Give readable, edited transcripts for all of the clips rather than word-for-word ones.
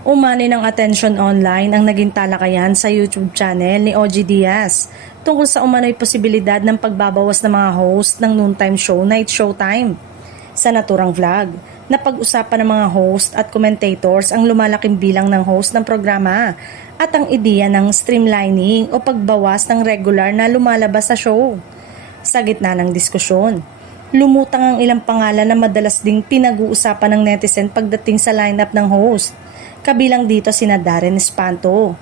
Umani ng attention online ang naging talakayan sa YouTube channel ni OG Diaz tungkol sa umano'y posibilidad ng pagbabawas ng mga host ng noontime show Night Showtime. Sa naturang vlog, napag-usapan ng mga host at commentators ang lumalaking bilang ng host ng programa at ang ideya ng streamlining o pagbawas ng regular na lumalabas sa show. Sa gitna ng diskusyon, lumutang ang ilang pangalan na madalas ding pinag-uusapan ng netizen pagdating sa lineup ng host. Kabilang dito sina Darren Espanto,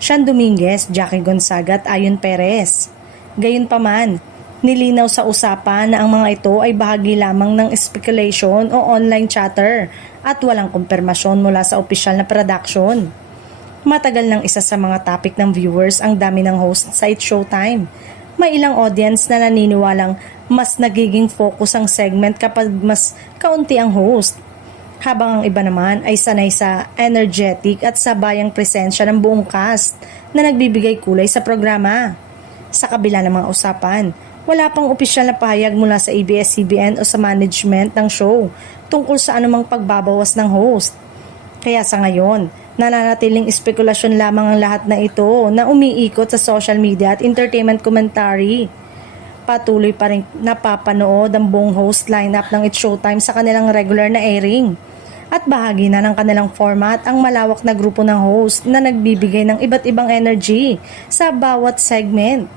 Sean Dominguez, Jackie Gonzaga at Ayon Perez. Gayunpaman, nilinaw sa usapan na ang mga ito ay bahagi lamang ng speculation o online chatter at walang kumpirmasyon mula sa opisyal na production. Matagal nang isa sa mga topic ng viewers ang dami ng host sa It's Showtime. May ilang audience na naniniwalang mas nagiging focus ang segment kapag mas kaunti ang host, habang ang iba naman ay sanay sa energetic at sabayang presensya ng buong cast na nagbibigay kulay sa programa. Sa kabila ng mga usapan, wala pang opisyal na pahayag mula sa ABS-CBN o sa management ng show tungkol sa anumang pagbabawas ng host. Kaya sa ngayon, nananatiling espekulasyon lamang ang lahat na ito na umiikot sa social media at entertainment commentary. Patuloy pa rin napapanood ang buong host lineup ng It's Showtime sa kanilang regular na airing. At bahagi na ng kanilang format ang malawak na grupo ng host na nagbibigay ng iba't ibang energy sa bawat segment.